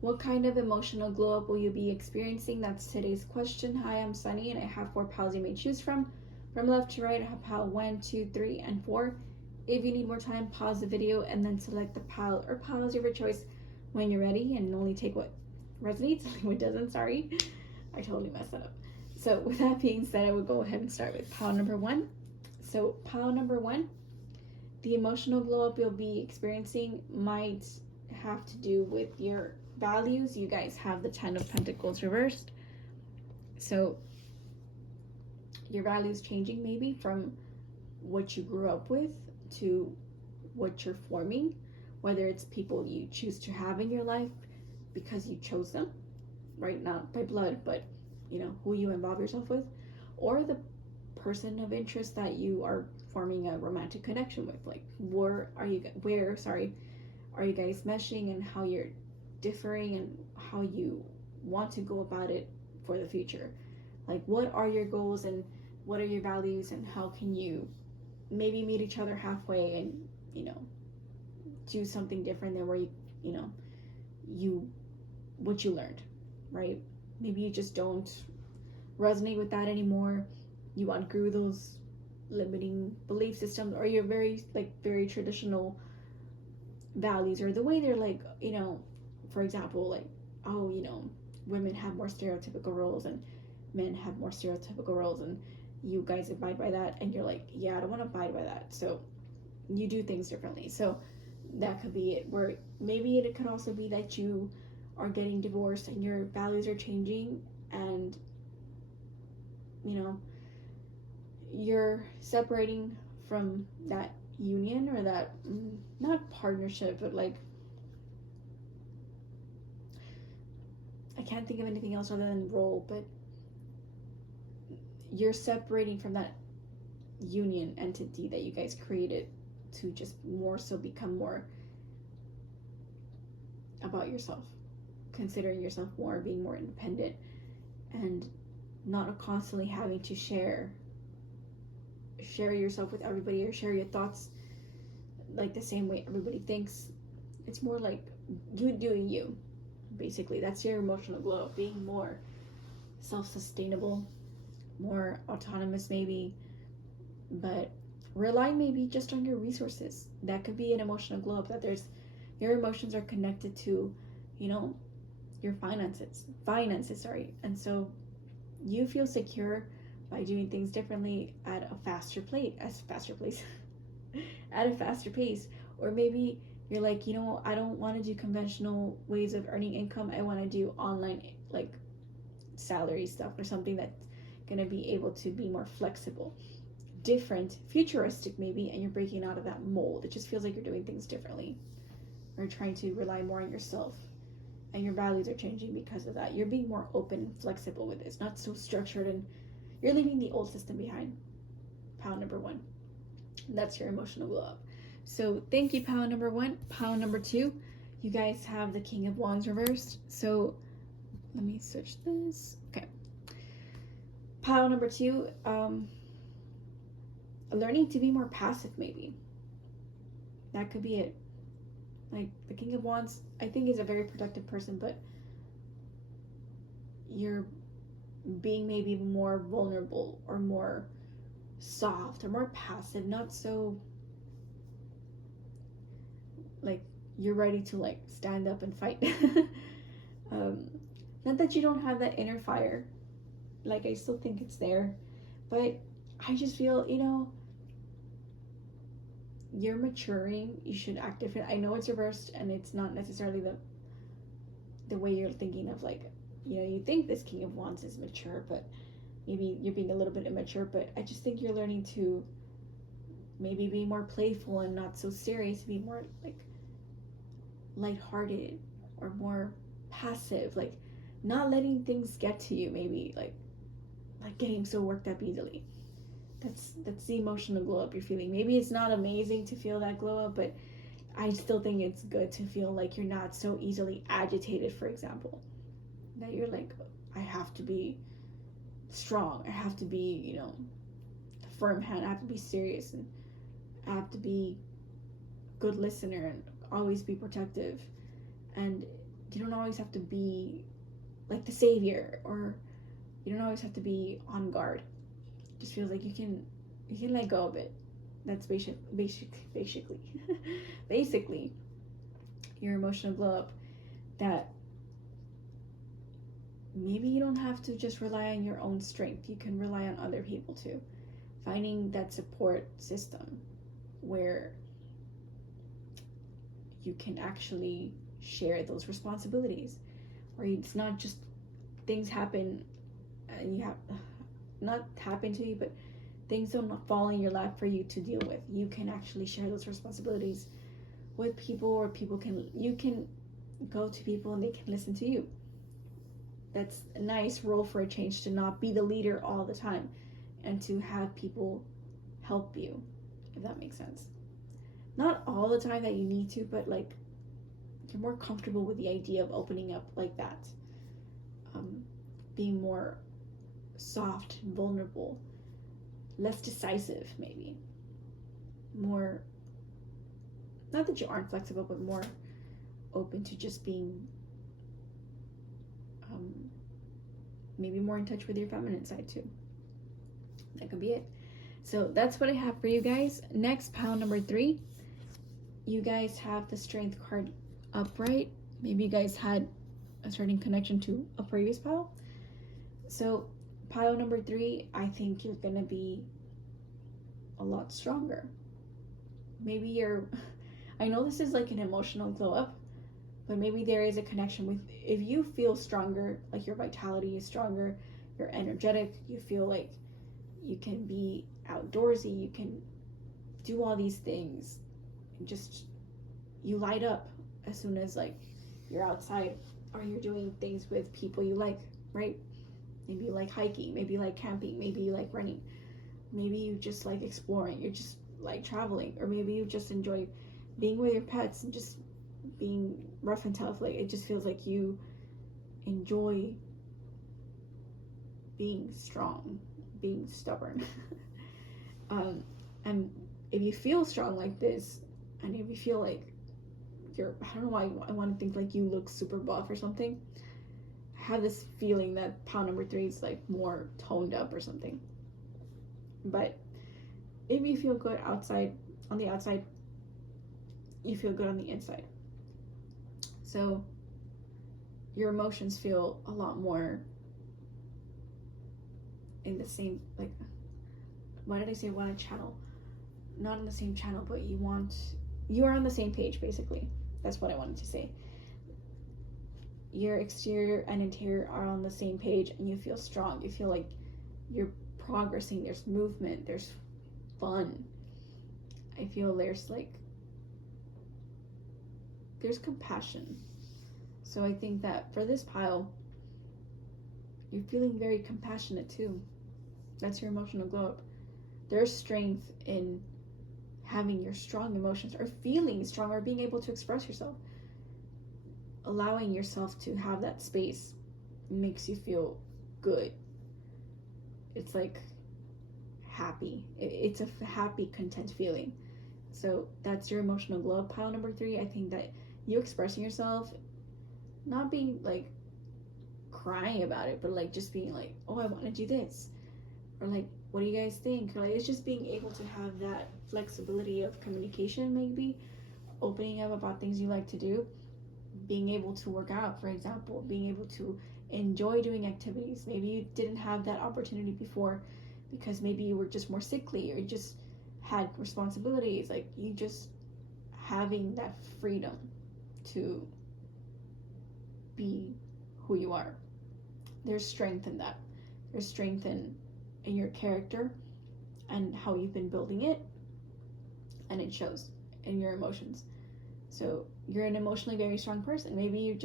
What kind of emotional glow up will you be experiencing? That's today's question. Hi, I'm Sunny, and I have 4 piles you may choose from. From left to right, I have pile 1, 2, 3, and 4. If you need more time, pause the video and then select the pile or piles of your choice when you're ready, and only take what resonates, what doesn't. Sorry, I totally messed that up. So with that being said, I will go ahead and start with pile number 1. So pile number 1, the emotional glow up you'll be experiencing might have to do with your values. You guys have the 10 of Pentacles reversed. So your values changing maybe from what you grew up with to what you're forming, whether it's people you choose to have in your life because you chose them, right? Not by blood, but you know, who you involve yourself with, or the person of interest that you are forming a romantic connection with. Like, where are you guys meshing, and how you're differing, and how you want to go about it for the future. Like, what are your goals and what are your values, and how can you maybe meet each other halfway and, you know, do something different than where what you learned, right? Maybe you just don't resonate with that anymore. You outgrew those limiting belief systems, or you're very traditional values, or the way they're like, you know, for example, like, oh, you know, women have more stereotypical roles and men have more stereotypical roles, and you guys abide by that, and you're like, yeah, I don't want to abide by that, so you do things differently. So that could be it. Where maybe it could also be that you are getting divorced and your values are changing, and you know, you're separating from that union, or that, not partnership, but like, I can't think of anything else other than role, but you're separating from that union entity that you guys created to just more so become more about yourself, considering yourself more, being more independent, and not constantly having to share yourself with everybody, or share your thoughts like the same way everybody thinks. It's more like you doing you, basically. That's your emotional glow up, being more self-sustainable, more autonomous maybe, but rely maybe just on your resources. That could be an emotional glow up, that your emotions are connected to, you know, your finances, and so you feel secure by doing things differently at a faster pace. Or maybe you're like, you know, I don't want to do conventional ways of earning income. I want to do online, like, salary stuff, or something that's going to be able to be more flexible, different, futuristic maybe, and you're breaking out of that mold. It just feels like you're doing things differently, or trying to rely more on yourself, and your values are changing because of that. You're being more open and flexible with this, not so structured, and you're leaving the old system behind. Pile number 1. That's your emotional glow up. So thank you, pile number 1. Pile number 2, you guys have the King of Wands reversed. So let me switch this. Okay. Pile number 2, learning to be more passive maybe. That could be it. Like, the King of Wands, I think, is a very productive person, but you're being maybe more vulnerable, or more soft, or more passive, not so like you're ready to like stand up and fight. Not that you don't have that inner fire, like, I still think it's there, but I just feel, you know, you're maturing. You should act different. I know it's reversed, and it's not necessarily the way you're thinking of, like, you know, you think this King of Wands is mature, but maybe you're being a little bit immature. But I just think you're learning to maybe be more playful and not so serious, be more like lighthearted, or more passive, like not letting things get to you, maybe like getting so worked up easily. That's the emotional glow up you're feeling. Maybe it's not amazing to feel that glow up, but I still think it's good to feel like you're not so easily agitated, for example. That you're like, I have to be strong. I have to be, you know, a firm hand. I have to be serious, and I have to be a good listener, and always be protective. And you don't always have to be like the savior, or you don't always have to be on guard. It just feels like you can let go of it. That's basically basically your emotional glow up, that maybe you don't have to just rely on your own strength. You can rely on other people too. Finding that support system where you can actually share those responsibilities, or it's not just things happen and you have not happen to you, but things don't fall in your lap for you to deal with. You can actually share those responsibilities with people, or you can go to people and they can listen to you. That's a nice role for a change, to not be the leader all the time and to have people help you, if that makes sense. Not all the time that you need to, but like you're more comfortable with the idea of opening up like that, being more soft and vulnerable, less decisive, maybe more, not that you aren't flexible, but more open to just being maybe more in touch with your feminine side too. That could be it. So that's what I have for you guys. Next, pile number 3. You guys have the Strength card upright. Maybe you guys had a certain connection to a previous pile. So pile number 3, I think you're gonna be a lot stronger. Maybe I know this is like an emotional glow up, but maybe there is a connection with, if you feel stronger, like your vitality is stronger, you're energetic, you feel like you can be outdoorsy, you can do all these things, just you light up as soon as like you're outside or you're doing things with people you like, right? Maybe you like hiking, maybe you like camping, maybe you like running, maybe you just like exploring, you're just like traveling, or maybe you just enjoy being with your pets and just being rough and tough. Like it just feels like you enjoy being strong, being stubborn. And if you feel strong like this, and if you feel like I don't know why I want to think like you look super buff or something, I have this feeling that pile number 3 is like more toned up or something. But if you feel good on the outside, you feel good on the inside. So your emotions feel a lot more in the same, like, why did I say want to channel? Not in the same channel, but you are on the same page, basically. That's what I wanted to say. Your exterior and interior are on the same page, and you feel strong. You feel like you're progressing. There's movement. There's fun. I feel there's compassion. So I think that for this pile, you're feeling very compassionate too. That's your emotional glow up. There's strength in having your strong emotions, or feeling strong, or being able to express yourself. Allowing yourself to have that space makes you feel good. It's like happy. It's a happy, content feeling. So that's your emotional glow up, pile number 3. I think that you expressing yourself, not being like crying about it, but like just being like, oh, I want to do this, or like, what do you guys think? Or like, it's just being able to have that flexibility of communication, maybe opening up about things you like to do, being able to work out, for example, being able to enjoy doing activities. Maybe you didn't have that opportunity before because maybe you were just more sickly, or you just had responsibilities. Like, you just having that freedom to be who you are. There's strength in that. There's strength in your character and how you've been building it, and it shows in your emotions. So you're an emotionally very strong person. Maybe you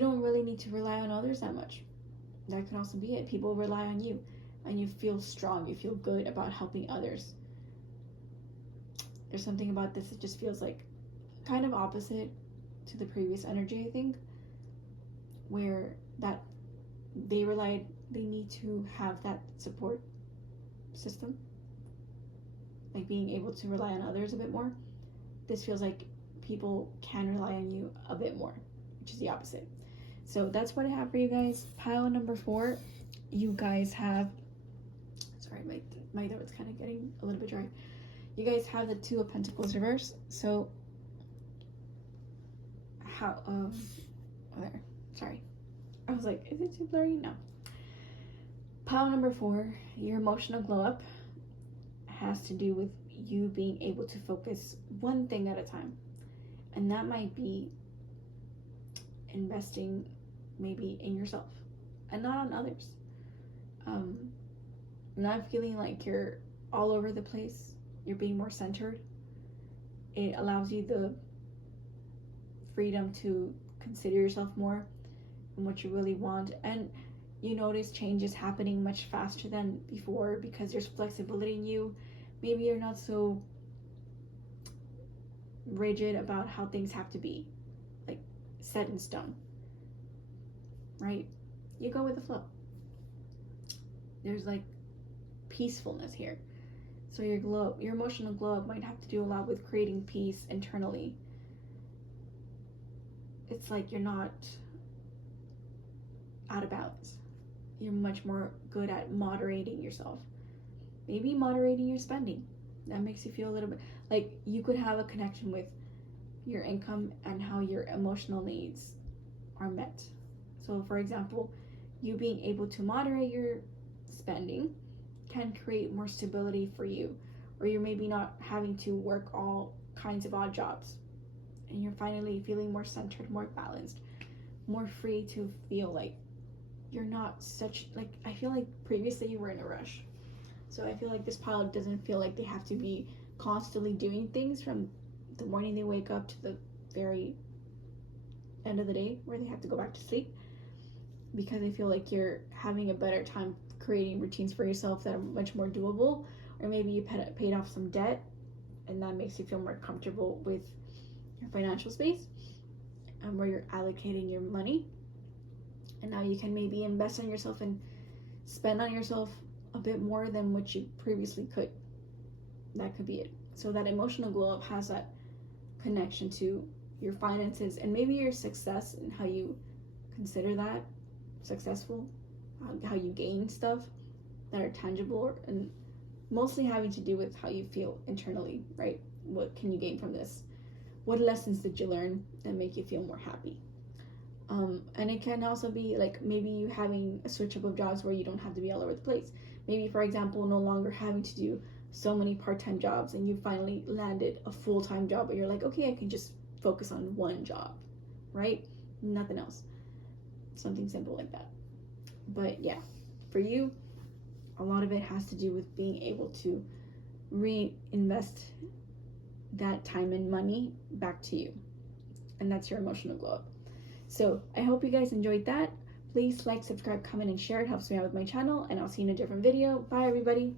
don't really need to rely on others that much. That can also be it. People rely on you, and you feel strong, you feel good about helping others. There's something about this that just feels like kind of opposite to the previous energy, I think, where that they need to have that support system, like being able to rely on others a bit more. This feels like people can rely on you a bit more. which is the opposite. So that's what I have for you guys. Pile number 4, you guys have, sorry, my throat's kind of getting a little bit dry. You guys have the 2 of Pentacles reverse. So how, there, sorry. I was like, is it too blurry? No. Pile number 4, your emotional glow up has to do with you being able to focus one thing at a time. And that might be investing maybe in yourself and not on others. Not feeling like you're all over the place. You're being more centered. It allows you the freedom to consider yourself more and what you really want. And you notice changes happening much faster than before because there's flexibility in you. Maybe you're not so rigid about how things have to be, like set in stone, right? You go with the flow. There's like peacefulness here. So your emotional glow up might have to do a lot with creating peace internally. It's like you're not out of balance. You're much more good at moderating yourself. Maybe moderating your spending. That makes you feel a little bit like you could have a connection with your income and how your emotional needs are met. So for example, you being able to moderate your spending can create more stability for you, or you're maybe not having to work all kinds of odd jobs and you're finally feeling more centered, more balanced, more free to feel like you're not such, like, I feel like previously you were in a rush. So I feel like this pile doesn't feel like they have to be constantly doing things from the morning they wake up to the very end of the day where they have to go back to sleep, because I feel like you're having a better time creating routines for yourself that are much more doable, or maybe you paid off some debt and that makes you feel more comfortable with your financial space and where you're allocating your money, and now you can maybe invest on yourself and spend on yourself a bit more than what you previously could. That could be it. So that emotional glow up has that connection to your finances and maybe your success and how you consider that successful, how you gain stuff that are tangible, and mostly having to do with how you feel internally, right? What can you gain from this? What lessons did you learn that make you feel more happy? And it can also be like maybe you having a switch up of jobs where you don't have to be all over the place. Maybe, for example, no longer having to do so many part-time jobs and you finally landed a full-time job, but you're like, okay, I can just focus on one job, right? Nothing else. Something simple like that. But yeah, for you, a lot of it has to do with being able to reinvest that time and money back to you. And that's your emotional glow up. So I hope you guys enjoyed that. Please like, subscribe, comment, and share. It helps me out with my channel, and I'll see you in a different video. Bye, everybody.